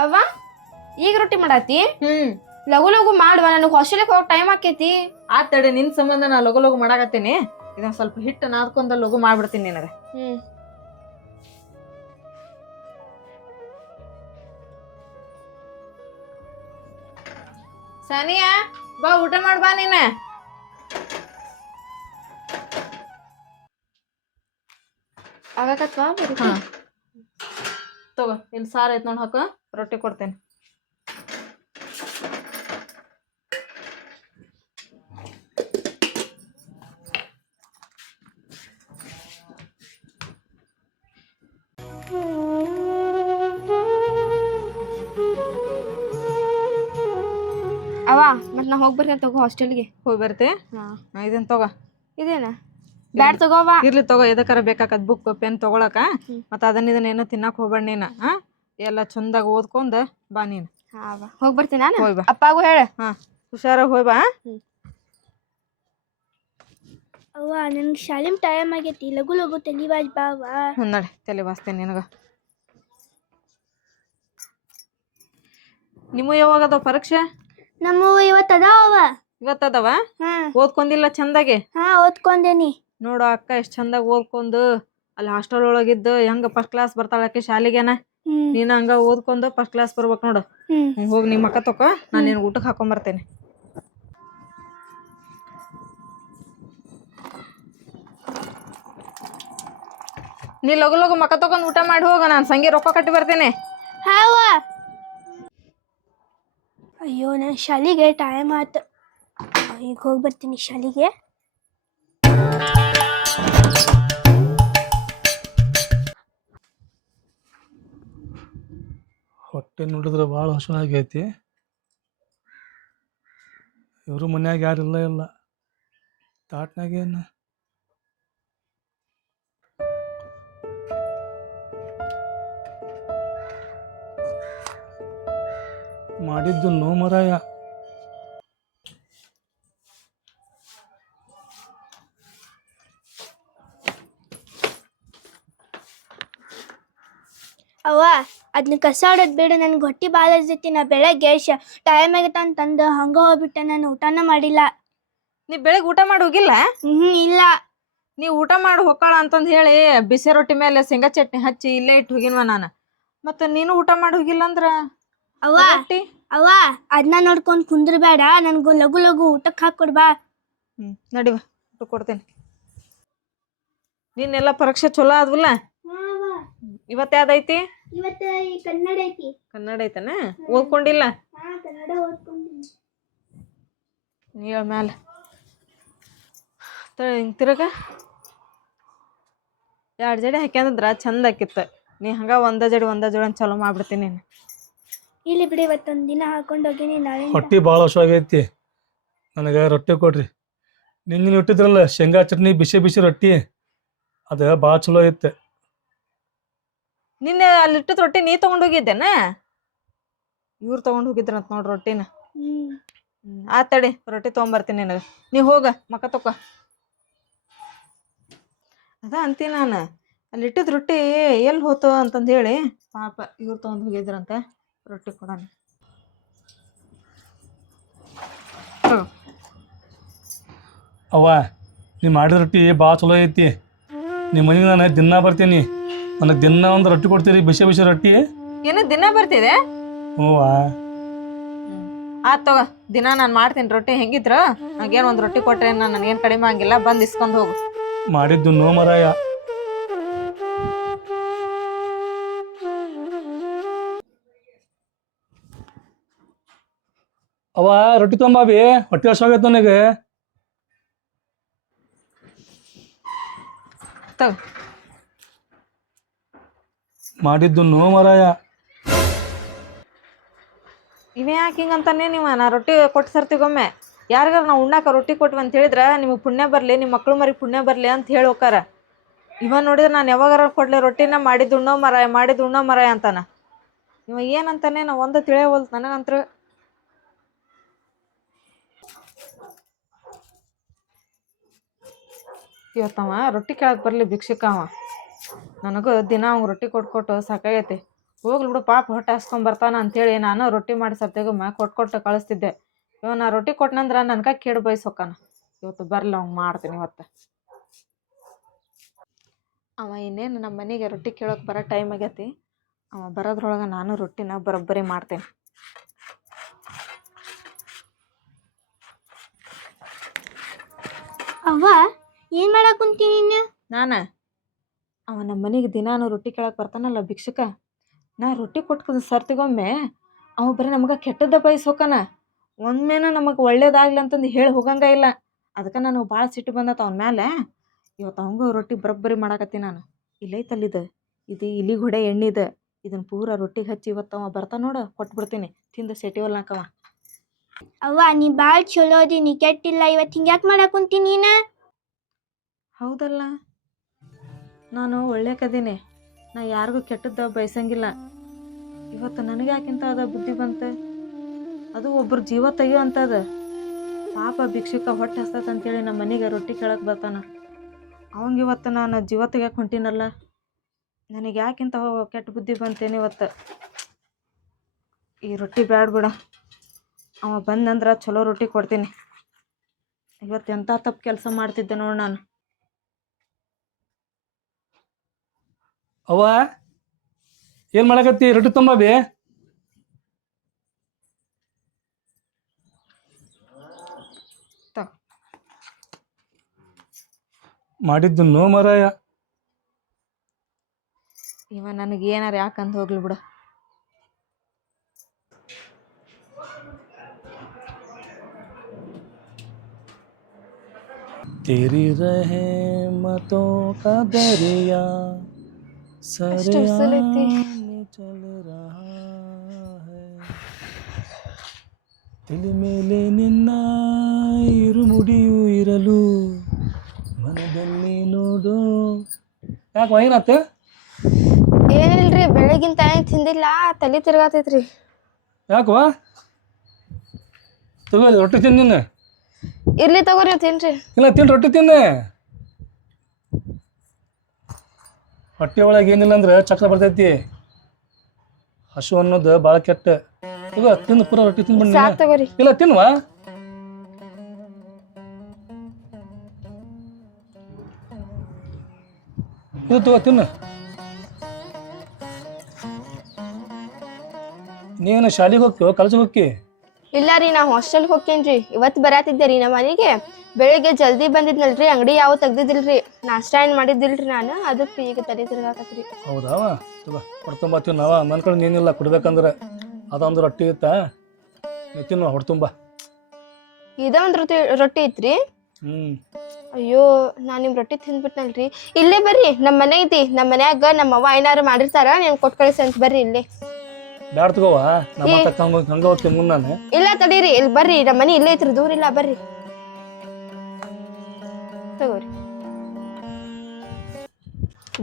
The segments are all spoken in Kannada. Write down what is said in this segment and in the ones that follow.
ಅವ್ವ ಈಗ ರೊಟ್ಟಿ ಮಾಡಾತಿ ಲಗು ಲಗು ಮಾಡುವ ನನಗೆ ಹಾಸ್ಟೆಲ್ಗೆ ಹೋಗಕ್ ಟೈಮ್ ಆಕೈತಿ. ಆತಡೆ ನಿನ್ ಸಂಬಂಧ ನಾ ಲಗು ಲಗು ಮಾಡಾಕತ್ತೀನಿ. ಇದೊಂದ್ ಸ್ವಲ್ಪ ಹಿಟ್ಟು ನಾದ್ಕೊಂಡ ಲಗು ಮಾಡ್ಬಿಡ್ತೀನಿ ನಿನಗೆ. ಸಾನಿಯಾ ಬಾ ಊಟ ಮಾಡ್ಬಾ ನೀನ. ಆಗಕತ್ವಾ ತಗೋ ಇಲ್ಲಿ ಸಾರು ಐತ್ ನೋಡ್ ಹಾಕ ರೊಟ್ಟಿ ಕೊಡ್ತೇನೆ. ಅವ ಮತ್ ನಾ ಹೋಗಿ ಬರ್ತೀನಿ ತಗೋ ಹಾಸ್ಟೆಲ್ಗೆ. ಹೋಗಿ ಬರ್ತೆ. ಇದನ್ ತಗೋ. ಇದೇನ ಬ್ಯಾಡ್ ತಗೋವಾ. ಇರ್ಲಿ ತಗೋ, ಎದಕ್ಕಾರ ಬೇಕಾಕತ್ ಬುಕ್ ಪೆನ್ ತಗೊಳಕ. ಮತ್ತ ಇದನ್ನ ಏನೋ ತಿನ್ನಕ್ ಹೋಗ್ಬೇಡ ನೀನ. ಎಲ್ಲ ಚಂದಾಗ ಓದ್ಕೊಂಡ್ ಬಾ ನೀನ್. ಹೋಗಿ ಬರ್ತೀನಿ ನಾನು. ಹೋಯ್ ಬಾ. ಅಪ್ಪಾಗೂ ಹೇಳ. ಹುಷಾರಾಗಿ ಹೋಯ್ ಬಾ. ಅವ್ವ ನನ್ಗೆ ಶಾಲಿಮ್ ಟೈಮ್ ಆಗೈತಿ, ಲಗು ಲಗು ತಲಿವಾಜ್ ಬಾವ. ನೋಡಿ ತಲೆ ಬಾಸ್ತೇನೆ ನಿನಗ. ನಿಮ್ಮ ಯಾವಾಗ ಅದಾವ ಪರೀಕ್ಷೆ? ನಮ್ಮ ಇವತ್ತು ಅದಾವ. ಇವತ್ತದವ? ಓದ್ಕೊಂಡಿಲ್ಲ ಚಂದಾಗೆ? ಓದ್ಕೊಂಡೇನಿ. ನೋಡು ಅಕ್ಕ ಎಷ್ಟ್ ಚಂದಾಗ ಓದ್ಕೊಂಡು ಅಲ್ಲಿ ಹಾಸ್ಟೆಲ್ ಒಳಗಿದ್ದು ಹೆಂಗ ಫಸ್ಟ್ ಕ್ಲಾಸ್ ಬರ್ತಾಳಕ್ಕೆ ಶಾಲಿಗೆನ. ನೀನ್ ಹಂಗ ಓದ್ಕೊಂಡು ಫಸ್ಟ್ ಕ್ಲಾಸ್ ಬರ್ಬೇಕು ನೋಡು. ಹೋಗಿ ನಿಮ್ಮ ಅಕ್ಕ ತಕೋ, ನಾನು ನಿನ್ ಊಟಕ್ಕೆ ಹಾಕೊಂಬರ್ತೇನೆ. ನೀ ಲಗು ಲಗು ಮಕ್ಕ ತಗೊಂಡ್ ಊಟ ಮಾಡಿ ಹೋಗ, ನಾನು ಸಂಗಿ ರೊಕ್ಕ ಕಟ್ಟಿ ಬರ್ತೇನೆ. ಅಯ್ಯೋ ನನ್ನ ಶಾಲಿಗೆ ಟೈಮ್ ಆಯ್ತು, ಈಗ ಹೋಗಿ ಬರ್ತೀನಿ ಶಾಲಿಗೆ. ಹೊಟ್ಟೆ ನೋಡಿದ್ರೆ ಭಾಳ ಹಸುವಾಗೈತಿ. ಇವರು ಮನ್ಯಾಗ ಯಾರಿಲ್ಲ ಇಲ್ಲ. ತಾಟ್ನಾಗೇನು ಮಾಡಿದ್ದು ನೋ ಮರಾಯ. ಅವ್ವ ಅದನ್ನ ಕಸ ಆಡೋದು ಬೇಡ, ನನ್ಗೆ ಹೊಟ್ಟೆ ಭಾಳ ಹತ್ತೈತಿ. ನಾ ಬೆಳಗ್ಗೆ ಟೈಮ್ ಆಗೈತೆ ಅಂತಂದು ಹಂಗ ಹೋಗ್ಬಿಟ್ಟೆ, ನಾನು ಊಟನ ಮಾಡಿಲ್ಲ. ನೀ ಬೆಳಗ್ಗೆ ಊಟ ಮಾಡಿ ಹೋಗಿಲ್ಲ? ಇಲ್ಲ. ನೀ ಊಟ ಮಾಡಿ ಹೋಗ್ಕಳ ಅಂತಂದು ಹೇಳಿ ಬಿಸಿ ರೊಟ್ಟಿ ಮೇಲೆ ಶೇಂಗಾ ಚಟ್ನಿ ಹಚ್ಚಿ ಇಲ್ಲೇ ಇಟ್ಟು ಹೋಗಿನ್ವ ನಾನು. ಮತ್ತೆ ನೀನು ಊಟ ಮಾಡಿ ಹೋಗಿಲ್ಲ ಅಂದ್ರ ಅವ್ವ ಅವ್ವ ಅದನ್ನ ನೋಡ್ಕೊಂಡು ಕುಂದ್ರಬೇಡ, ನನ್ಗೂ ಲಗು ಲಗು ಊಟಕ್ಕೆ ಹಾಕೊಡ್ಬಾ. ನಡಿವ ಊಟ ಕೊಡ್ತೇನೆ. ನಿನ್ನೆಲ್ಲ ಪರೀಕ್ಷೆ ಚಲೋ ಆದ್ವಲ್ಲ? ಇವತ್ತು ಯಾವ್ದೈತಿ? ಇವತ್ತು ಕನ್ನಡ ಐತಿ. ಕನ್ನಡ ಐತನ? ಓದ್ಕೊಂಡಿಲ್ಲ? ಕನ್ನಡ ಓದ್ಕೊಂಡಿನಿ. ನೀ ಮ್ಯಾಲ ತಿರಗ 2 ಜಡೆ ಹಾಕ್ಯಂದ್ರ ಚಂದ ಆಕಿತ್ತು. ನೀ ಹಂಗ ಒಂದ ಜಡಿ ಅಂತ ಚಲೋ ಮಾಡ್ಬಿಡ್ತೀನಿ ನೀನು. ಇಲ್ಲಿ ಬಿಡಿ, ಇವತ್ತೊಂದು ದಿನ ಹಾಕೊಂಡು ಹೋಗಿನಿ. ನಾಳೆ ಹೊಟ್ಟೆ ಭಾಳ ಹಸುವಾಗೈತಿ, ನನಗೆ ರೊಟ್ಟಿ ಕೊಡ್ರಿ. ನಿನ್ನೆ ಇಟ್ಟಿದ್ರಲ್ಲ ಶೇಂಗಾ ಚಟ್ನಿ ಬಿಸಿ ಬಿಸಿ ರೊಟ್ಟಿ, ಅದು ಭಾಳ ಚಲೋ ಐತೆ. ನಿನ್ನೆ ಅಲ್ಲಿ ಇಟ್ಟಿದ್ ರೊಟ್ಟಿ ನೀ ತಗೊಂಡೋಗಿದ್ದೇನ? ಇವ್ರು ತಗೊಂಡು ಹೋಗಿದ್ರಂತ ನೋಡ್ರಿ ರೊಟ್ಟಿನ. ಆತಡಿ ರೊಟ್ಟಿ ತೊಗೊಂಬರ್ತೀನಿ ನಿನಗೆ. ನೀ ಹೋಗ ಮಕ್ಕ ತಕೋ. ಅದ ಅಂತೀನಿ ನಾನು, ಅಲ್ಲಿ ಇಟ್ಟಿದ್ ರೊಟ್ಟಿ ಎಲ್ಲಿ ಹೋತು ಅಂತಂದು ಹೇಳಿ ಪಾಪ ಇವ್ರು ತೊಗೊಂಡು ಹೋಗಿದ್ರಂತ. ರೊಟ್ಟಿ ಕೊಡೋಣ. ಅವ್ವ ನೀ ಮಾಡಿದ ರೊಟ್ಟಿ ಭಾಳ ಚಲೋ ಐತಿ. ನಿಮ್ಮ ಮನೆಗೆ ನಾನು ದಿನ ಬರ್ತೀನಿ, ನನಗೆ ದಿನ ಒಂದು ರೊಟ್ಟಿ ಕೊಡ್ತೀರಿ, ಬಿಸಿ ಬಿಸಿ ರೊಟ್ಟಿ. ಏನು ದಿನ ಬರ್ತಿದೆ? ಹ್ಞೂ. ಆತ್ ತಗೋ, ದಿನ ನಾನು ಮಾಡ್ತೀನಿ ರೊಟ್ಟಿ. ಹೆಂಗಿದ್ರು ನಂಗೇನು ಒಂದು ರೊಟ್ಟಿ ಕೊಟ್ರೆ ನಾನು ನನಗೇನು ಕಡಿಮೆ ಆಗಿಲ್ಲ, ಬಂದು ಇಸ್ಕೊಂಡು ಹೋಗು. ಮಾಡಿದ್ದು ನೋ ಮರಾಯ. ಅವ ರೊಟ್ಟಿ ತೊಂಬಾಬಿ, ಹೊಟ್ಟೆ ಹಸುವಾಗೈತೆ ನನಗೆ. ತಗೋ. ಮಾಡಿದ್ದು ನೋ ಮರಾಯ. ಇವೇ ಯಾಕೆ ಹಿಂಗಂತಾನೆ ನೀವು? ನಾ ರೊಟ್ಟಿ ಕೊಟ್ಟು ಸರ್ತಿಗೊಮ್ಮೆ ಯಾರಿಗಾರ ನಾವು ಉಣ್ಣಾಕ ರೊಟ್ಟಿ ಕೊಟ್ವಿ ಅಂತ ಹೇಳಿದ್ರೆ ನಿಮಗೆ ಪುಣ್ಯ ಬರಲಿ, ನಿಮ್ಮ ಮಕ್ಳು ಮರಿಗೆ ಪುಣ್ಯ ಬರಲಿ ಅಂತ ಹೇಳಿ ಹೋಕಾರ. ಇವ ನೋಡಿದ್ರೆ ನಾನು ಯಾವಾಗಾರ ಕೊಡ್ಲಿ ರೊಟ್ಟಿನ ಮಾಡಿದ್ದು ಉಣ್ಣೋ ಮರಾಯ ಅಂತಾನ. ಇವ ಏನಂತಾನೆ ನಾವು ಒಂದು ತಿಳಿಯವಲ್ತು ನನಗಂತ್ರ. ಇವತ್ತವ ರೊಟ್ಟಿ ಕೇಳಕ್ಕೆ ಬರಲಿ ಭಿಕ್ಷುಕ ಅವ. ನನಗೂ ದಿನ ಅವ್ನು ರೊಟ್ಟಿ ಕೊಟ್ಟು ಸಾಕಾಗೈತಿ. ಹೋಗ್ಲಿ ಬಿಡು ಪಾಪ ಹೊಟ್ಟೆ ಹಸ್ಕೊಂಡ್ ಬರ್ತಾನ ಅಂತೇಳಿ ನಾನು ರೊಟ್ಟಿ ಮಾಡಿ ಸತ್ಯಗೊಮ್ಮ ಕೊಟ್ಟು ಕಳಿಸ್ತಿದ್ದೆ. ಇವ ನಾ ರೊಟ್ಟಿ ಕೊಟ್ಟನಂದ್ರ ನನ್ಕ ಕೇಡು ಬಯಸೋಕಾನ. ಇವತ್ತು ಬರ್ಲ ಅವ್ನು ಮಾಡ್ತೀನಿ ಇವತ್ತು. ಅವ ಇನ್ನೇನು ನಮ್ಮ ಮನೆಗೆ ರೊಟ್ಟಿ ಕೇಳೋಕೆ ಬರೋ ಟೈಮ್ ಆಗೈತಿ. ಅವ ಬರೋದ್ರೊಳಗೆ ನಾನು ರೊಟ್ಟಿನ ಬರೋಬ್ಬರಿ ಮಾಡ್ತೇನೆ. ಅವ್ವ ಏನ್ ಮಾಡಕ್ ಕುಂತೀನಿ ನೀನು? ನಾನು ಅವ ನಮ್ಮ ಮನೆಗೆ ದಿನಾನು ರೊಟ್ಟಿ ಕೇಳಕ್ಕೆ ಬರ್ತಾನಲ್ಲ ಭಿಕ್ಷುಕ, ನಾ ರೊಟ್ಟಿ ಕೊಟ್ಟು ಸರ್ತಿಗೊಮ್ಮೆ ಅವ ಬರೀ ನಮಗೆ ಕೆಟ್ಟದ್ದ ಬಯಸೋಕನ. ಒಮ್ಮೆನ ನಮಗೆ ಒಳ್ಳೇದಾಗ್ಲಿ ಅಂತಂದು ಹೇಳಿ ಹೋಗಂಗ ಇಲ್ಲ. ಅದಕ್ಕೆ ನಾನು ಭಾಳ ಸಿಟ್ಟು ಬಂದತ್ತ ಅವನ ಮ್ಯಾಲೆ. ಇವತ್ತು ಅವಂಗ ರೊಟ್ಟಿ ಬರೋಬ್ಬರಿ ಮಾಡಾಕತ್ತೀನಿ ನಾನು. ಇಲ್ಲೈತಲ್ಲಿದು ಇದು ಇಲಿಗೆ ಹೊಡೆ ಎಣ್ಣಿದೆ, ಇದನ್ನ ಪೂರ ರೊಟ್ಟಿಗೆ ಹಚ್ಚಿ ಇವತ್ತು ಅವ ಬರ್ತಾ ನೋಡು ಕೊಟ್ಬಿಡ್ತೀನಿ. ತಿಂದು ಸೆಟಿವಲ್ನಾಕವ. ಅವ್ವ ನೀ ಬಾಳ್ ಚಲೋ ಅದಿ, ನೀ ಕೆಟ್ಟಿಲ್ಲ. ಇವತ್ತು ಹಿಂಗ್ಯಾಕ್ ಮಾಡಕ್ ಕುಂತೀನಿ ನೀನ? ಹೌದಲ್ಲ, ನಾನು ಒಳ್ಳೆಕದೀನಿ. ನಾ ಯಾರಿಗೂ ಕೆಟ್ಟದ್ದ ಬಯಸಂಗಿಲ್ಲ. ಇವತ್ತು ನನಗೆ ಯಾಕಿಂತ ಅದ ಬುದ್ಧಿ ಬಂತೆ. ಅದು ಒಬ್ಬರು ಜೀವ ತೆಗಿಯೋ ಅಂತದ. ಪಾಪ ಭಿಕ್ಷುಕ ಹೊಟ್ಟೆ ಹಸ್ತತ್ ಅಂತೇಳಿ ನಮ್ಮ ಮನೆಗೆ ರೊಟ್ಟಿ ಕೇಳಕ್ಕೆ ಬರ್ತಾನ. ಅವಂಗೆ ಇವತ್ತು ನಾನು ಜೀವ ತೆಗಿಯಕ್ಕೆ ಹೊಂಟೀನಲ್ಲ. ನನಗೆ ಯಾಕಿಂತ ಕೆಟ್ಟ ಬುದ್ಧಿ ಬಂತೇನೆ ಇವತ್ತು. ಈ ರೊಟ್ಟಿ ಬ್ಯಾಡ ಬಿಡ, ಅವ ಬಂದಂದ್ರೆ ಚಲೋ ರೊಟ್ಟಿ ಕೊಡ್ತೀನಿ. ಇವತ್ತು ಎಂಥ ತಪ್ಪು ಕೆಲಸ ಮಾಡ್ತಿದ್ದೆ ನೋಡಿ ನಾನು. ಅವ್ವ ಏನು ಮಾಡಕತ್ತಿ? ರೊಟ್ಟಿ ತುಂಬ ಬಿ. ಮಾಡಿದ್ದು ನೋ ಮರಾಯ. ಇವ ನನಗೆ ಏನಾರ ಯಾಕಂತ ಹೋಗ್ಲಿ ಬಿಡು. तेरी रहमतों का दरिया ಅಷ್ಟು ಬಿಸಿಲೈತಿ. सरेआम चल रहा है ತಿಳಿ ಮೇಲೆ ನಿನ್ನ ಇರುಮುಡಿಯು ಇರಲು ಮನದಲ್ಲಿ ನೋಡು. ಯಾಕೆ ಏನಾತ? ಏನಿಲ್ರಿ, ಬೆಳಗಿಂತ ಏನ್ ತಿಂದಿಲ್ಲ, ತಲೆ ತಿರ್ಗಾತೈತ್ರಿ. ಯಾಕವ? ತಗೋ ರೊಟ್ಟಿ ತಿನ್ನು ನೀನು. ಇರ್ಲಿ ತಗೋರಿ, ತಿನ್ರಿ. ಇಲ್ಲ ತಿನ್ನು, ರೊಟ್ಟಿ ತಿನ್ನು. ಹೊಟ್ಟೆ ಒಳಗೆ ಏನಿಲ್ಲ ಅಂದ್ರೆ ಚಕ್ರ ಬರ್ತೈತಿ. ಹಸು ಅನ್ನೋದು ಭಾಳ ಕೆಟ್ಟ. ಈಗ ತಿನ್ನು, ಪೂರ ರೊಟ್ಟಿ ತಿಂದ್ಬಿಡಿ. ಸಾಕ್ ತಗೋರಿ. ಇಲ್ಲ ತಿನ್ನುವ. ಇದು ತಗೋ ತಿನ್ನು. ನೀನು ಶಾಲೆಗೆ ಹೋಗ್ತೀವೋ ಕಾಲೇಜಿಗೆ ಹೋಗ್ತಿ? ಇಲ್ಲ ರೀ, ನಾ ಹಾಸ್ಟೆಲ್ಗೆ ಹೋಗ್ತೇನ್ರಿ. ಇವತ್ತು ಬರಾತಿದ್ದೆ ರೀ ನಮ್ಮ ಮನೆಗೆ. ಬೆಳಿಗ್ಗೆ ಜಲ್ದಿ ಬಂದಿದ್ನಲ್ರಿ, ಅಂಗಡಿ ಯಾವ ತೆಗ್ದಿದ್ದಿಲ್ರಿ, ನಾಷ್ಟ ಏನು ಮಾಡಿದ್ದಿಲ್ರಿ ನಾನು. ಅದಕ್ಕೆ ಈಗ ತಲೆ ತಿರ್ಗಾಕತ್ರಿ. ಹೌದಾವ? ತಗೋ ಹೊಡ್ತುಂಬ ತಿನ್ನವ. ನನ್ನ ಕಡೆ ನೀನಿಲ್ಲ ಕೊಡ್ಬೇಕಂದ್ರೆ. ಅದೊಂದು ರೊಟ್ಟಿ ಇತ್ತ, ನೀ ತಿನ್ನು ಹೊಡ್ತುಂಬ. ಇದೊಂದು ರೊಟ್ಟಿ ಐತ್ರಿ. ಅಯ್ಯೋ, ನಾನು ನಿಮ್ಮ ರೊಟ್ಟಿ ತಿಂದ್ಬಿಟ್ನಲ್ರಿ. ಇಲ್ಲೇ ಬರ್ರಿ, ನಮ್ಮ ಮನೆ ಐತಿ. ನಮ್ಮ ಮನ್ಯಾಗ ನಮ್ಮ ಅವ್ವ ಏನಾರು ಮಾಡಿರ್ತಾರ, ನೀವು ಕೊಟ್ಟು ಕಳಿಸಿ ಅಂತ. ಬರ್ರಿ ಇಲ್ಲೇ. ಬ್ಯಾಡ ತಗೋವ, ನಮ್ಮ ಹಂಗ ಹೋಗ್ತೀನಿ ಮುಂದೆ ನಾನು. ಇಲ್ಲ ತಡೀರಿ, ಇಲ್ಲಿ ಬರ್ರಿ, ನಮ್ಮ ಮನೆ ಇಲ್ಲೇ ಐತ್ರಿ, ದೂರ ಇಲ್ಲ. ಬರ್ರಿ ತಗೋರಿ,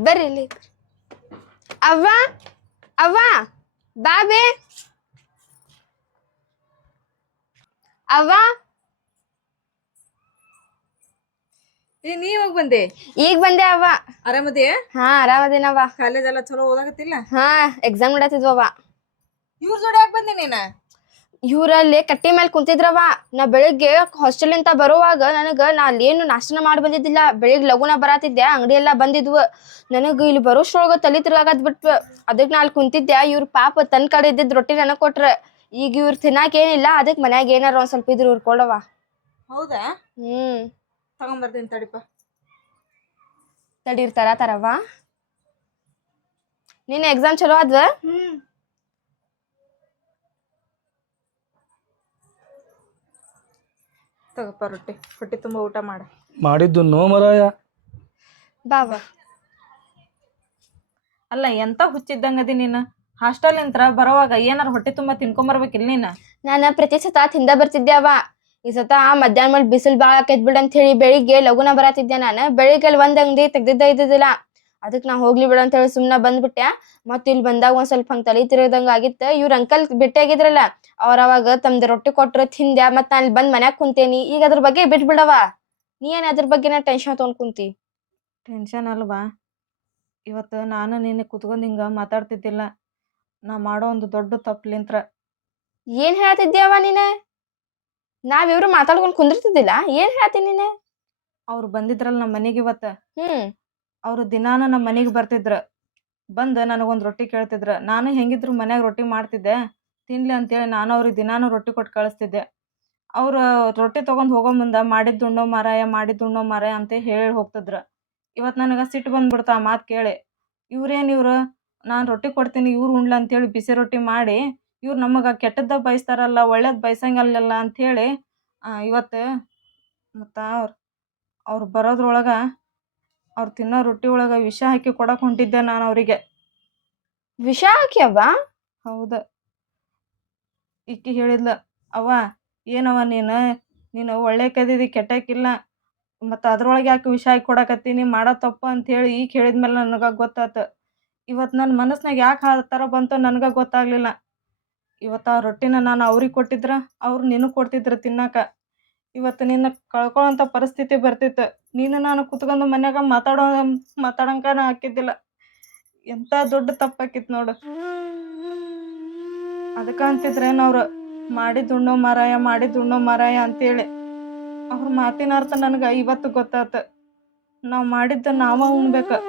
ಬರ್ರಿ ಇಲ್ಲಿ. ಅವ್ವ ಅವ್ವ ಬಾಬೆ ಅವ್ವ. ನೀ ಯಾವಾಗ ಬಂದೆ? ಈಗ ಬಂದೆ ಅವ್ವ. ಆರಾಮದೇ? ಹಾ ಆರಾಮದೇನವ್ವ. ಕಾಲೇಜ್ ಎಲ್ಲ ಚಲೋ ಓದಾಗತ್ತಿಲ್ಲ? ಹಾ ಎಕ್ಸಾಮ್ ನಡತಿದ್ವವ್ವ. ಇವ್ರ ಜೋಡಿ ಯಾಕೆ ಬಂದೆ ನೀನ? ಇವ್ರಲ್ಲಿ ಕಟ್ಟಿ ಮೇಲೆ ಕುಂತಿದ್ರವ. ನಾ ಬೆಳಿಗ್ಗೆ ಹಾಸ್ಟೆಲ್ ಇಂತ ಬರುವಾಗ ನಾ ಅಲ್ಲೇನು ನಾಷ್ಟನ ಮಾಡಿ ಬಂದಿದ್ದಿಲ್ಲ. ಬೆಳಿಗ್ಗೆ ಲಗುನ ಬರಾತಿದ್ದೆ, ಅಂಗಡಿ ಎಲ್ಲಾ ಬಂದಿದ್ವು. ನನಗ ಇಲ್ಲಿ ಬರೋಷ್ಟ್ರೊಳಗ ತಲೆ ತಿರ್ಗಾಗದ್ ಬಿಟ್ವ. ಅದಕ್ಕೆ ನಾ ಅಲ್ಲಿ ಕುಂತಿದ್ದೆ. ಇವ್ರ ಪಾಪ ತನ್ ಕಡೆ ಇದ್ದಿದ್ ರೊಟ್ಟಿ ನನಗ್ ಕೊಟ್ರ. ಈಗ ಇವ್ರ ತಿನ್ನಾಕ ಏನಿಲ್ಲ, ಅದಕ್ಕೆ ಮನ್ಯಾಗ ಏನಾರ ಒಂದ್ ಸ್ವಲ್ಪ ಇದ್ರು ಇವ್ರು ಕೊಡವ. ಹೌದಾ? ತಗೊಂಬರ್ತೀನಿ ತಡಿಪ. ತಡೀರ್ ತರವ. ನಿನ್ನ ಎಕ್ಸಾಮ್ ಚಲೋ ಆದ್ವ? ತಗೋಪ್ಪ ರೊಟ್ಟಿ. ಹೊಟ್ಟಿ ತುಂಬ ಊಟ ಮಾಡ. ಮಾಡಿದ್ದು ನೋ ಮರಾಯ. ಬಾಬಾ ಅಲ್ಲ, ಎಂತ ಹುಚ್ಚಿದ್ದಂಗದಿ ನೀನು. ಹಾಸ್ಟೆಲ್ ಇಂತ್ರ ಬರೋವಾಗ ಏನಾರ ಹೊಟ್ಟೆ ತುಂಬಾ ತಿನ್ಕೊಂಬರ್ಬೇಕಿಲ್ಲ ನೀನು. ನಾನು ಪ್ರತಿ ಸತ ತಿಂದ ಬರ್ತಿದ್ದೆ ಅವ. ಈ ಸತ ಮಧ್ಯಾಹ್ನ ಮೇಲೆ ಬಿಸಿಲು ಭಾಳ ಆಕೈತ್ ಬಿಡ ಅಂತ ಹೇಳಿ ಬೆಳಿಗ್ಗೆ ಲಗುನ ಬರಾತಿದ್ದೆ ನಾನು. ಬೆಳಿಗ್ಗೆ ಅಲ್ಲಿ ಒಂದ್ ಅಂಗಡಿ ತೆಗ್ದಿದ್ದ ಇದ್ದಿದ್ದಿಲ್ಲ. ಅದಕ್ಕೆ ನಾ ಹೋಗ್ಲಿ ಬಿಡ ಅಂತ ಹೇಳಿ ಸುಮ್ನ ಬಂದ್ಬಿಟ್ಟೆ. ಮತ್ ಇಲ್ಲಿ ಬಂದಾಗ ಒಂದ್ ಸ್ವಲ್ಪ ಹಂಗ ತಲೆ ತಿರುಗದಂಗ ಆಗಿತ್ತ. ಇವ್ರ ಅಂಕಲ್ ಭೇಟಿಯಾಗಿದ್ರಲ್ಲ, ಅವ್ರ ಅವಾಗ ತಮ್ದು ರೊಟ್ಟಿ ಕೊಟ್ರ ತಿಂದ್ಯಾ. ಮತ್ ನಾನು ಇಲ್ಲಿ ಬಂದ್ ಮನ್ಯಾಗ ಕುಂತೇನಿ. ಈಗ ಅದ್ರ ಬಗ್ಗೆ ಬಿಟ್ಬಿಡವ. ನೀ ಏನ್ ಅದ್ರ ಬಗ್ಗೆ ಟೆನ್ಷನ್ ತೊಗೊಂಡ್ ಕುಂತಿ? ಟೆನ್ಷನ್ ಅಲ್ವಾ? ಇವತ್ತು ನಾನು ನಿನ್ನೆ ಕುತ್ಕೊಂಡ್ ಹಿಂಗ ಮಾತಾಡ್ತಿದ್ದಿಲ್ಲ. ನಾ ಮಾಡೋ ಒಂದು ದೊಡ್ಡ ತಪ್ಪಲಿಂತ್ರ. ಏನ್ ಹೇಳತ್ತಿದ್ಯವ ನೀನ? ನಾವಿಬ್ರು ಮಾತಾಡ್ಕೊಂಡ್ ಕುಂದಿರ್ತಿದ್ದಿಲ್ಲ, ಏನ್ ಹೇಳತ್ತೀನಿ ನೀನ? ಅವ್ರು ಬಂದಿದ್ರಲ್ಲ ನಮ್ಮ ಮನೆಗೆ ಇವತ್ತು. ಹ್ಮ್ ಅವರು ದಿನಾನ ನಮ್ಮ ಮನೆಗೆ ಬರ್ತಿದ್ರು. ಬಂದು ನನಗೊಂದು ರೊಟ್ಟಿ ಕೇಳ್ತಿದ್ರು. ನಾನು ಹೆಂಗಿದ್ರು ಮನ್ಯಾಗ ರೊಟ್ಟಿ ಮಾಡ್ತಿದ್ದೆ, ತಿನ್ಲಿ ಅಂತೇಳಿ ನಾನು ಅವ್ರಿಗೆ ದಿನಾನು ರೊಟ್ಟಿ ಕೊಟ್ಟು ಕಳಿಸ್ತಿದ್ದೆ. ಅವ್ರು ರೊಟ್ಟಿ ತೊಗೊಂಡು ಹೋಗೋ ಮುಂದೆ ಮಾಡಿದ್ದು ಉಣ್ಣೋ ಮಾರಾಯ ಅಂತ ಹೇಳಿ ಹೋಗ್ತಿದ್ರು. ಇವತ್ತು ನನಗೆ ಸಿಟ್ಟು ಬಂದ್ಬಿಡ್ತು ಆ ಮಾತು ಕೇಳಿ. ಇವ್ರು ನಾನು ರೊಟ್ಟಿ ಕೊಡ್ತೀನಿ ಇವ್ರು ಉಣ್ಲ ಅಂತೇಳಿ ಬಿಸಿ ರೊಟ್ಟಿ ಮಾಡಿ ಇವ್ರು ನಮಗೆ ಕೆಟ್ಟದ್ದ ಬಯಸ್ತಾರಲ್ಲ, ಒಳ್ಳೇದು ಬಯಸಂಗಲ್ಲ ಅಂಥೇಳಿ ಇವತ್ತು ಮತ್ತು ಅವ್ರು ಬರೋದ್ರೊಳಗೆ ಅವ್ರು ತಿನ್ನೋ ರೊಟ್ಟಿ ಒಳಗೆ ವಿಷ ಹಾಕಿ ಕೊಡಕ್ಕೆ ಹೊಂಟಿದ್ದೆ ನಾನು ಅವರಿಗೆ. ವಿಷ ಹಾಕ್ಯವ್ವ? ಹೌದು. ಈಕಿ ಹೇಳಿದ್ಲ, ಅವ್ವ ಏನವ್ವ ನೀನು ಒಳ್ಳೆ ಕದಿದಿ, ಕೆಟ್ಟಕ್ಕಿಲ್ಲ, ಮತ್ತು ಅದ್ರೊಳಗೆ ಯಾಕೆ ವಿಷ ಹಾಕಿ ಕೊಡಕತ್ತೀನಿ, ಮಾಡೋ ತಪ್ಪು ಅಂಥೇಳಿ ಈಗ ಹೇಳಿದ್ಮೇಲೆ ನನಗೆ ಗೊತ್ತಾತು. ಇವತ್ತು ನನ್ನ ಮನಸ್ಸಿನಾಗ ಯಾಕೆ ಆ ಥರ ಬಂತು ನನಗೆ ಗೊತ್ತಾಗಲಿಲ್ಲ. ಇವತ್ತು ಆ ರೊಟ್ಟಿನ ನಾನು ಅವ್ರಿಗೆ ಕೊಟ್ಟಿದ್ರೆ ಅವ್ರು ನಿನಗೆ ಕೊಡ್ತಿದ್ರು ತಿನ್ನಕ್ಕೆ. ಇವತ್ತು ನಿನ್ನ ಕಳ್ಕೊಳ್ಳೋಂಥ ಪರಿಸ್ಥಿತಿ ಬರ್ತಿತ್ತು. ನೀನು ನಾನು ಕುತ್ಕೊಂಡು ಮನ್ಯಾಗ ಮಾತಾಡಂಕನ ಹಾಕಿದ್ದಿಲ್ಲ. ಎಂಥ ದೊಡ್ಡ ತಪ್ಪಾಕಿತ್ತು ನೋಡು. ಅದಕ್ಕೆ ಅಂತಿದ್ರೇನು ಅವ್ರು ಮಾಡಿದ್ದುಣ್ಣೋ ಮಾರಾಯ ಅಂತೇಳಿ. ಅವ್ರ ಮಾತಿನ ಅರ್ಥ ನನಗೆ ಇವತ್ತು ಗೊತ್ತಾತು. ನಾವು ಮಾಡಿದ್ದ ನಾವ ಉಣ್ಬೇಕು.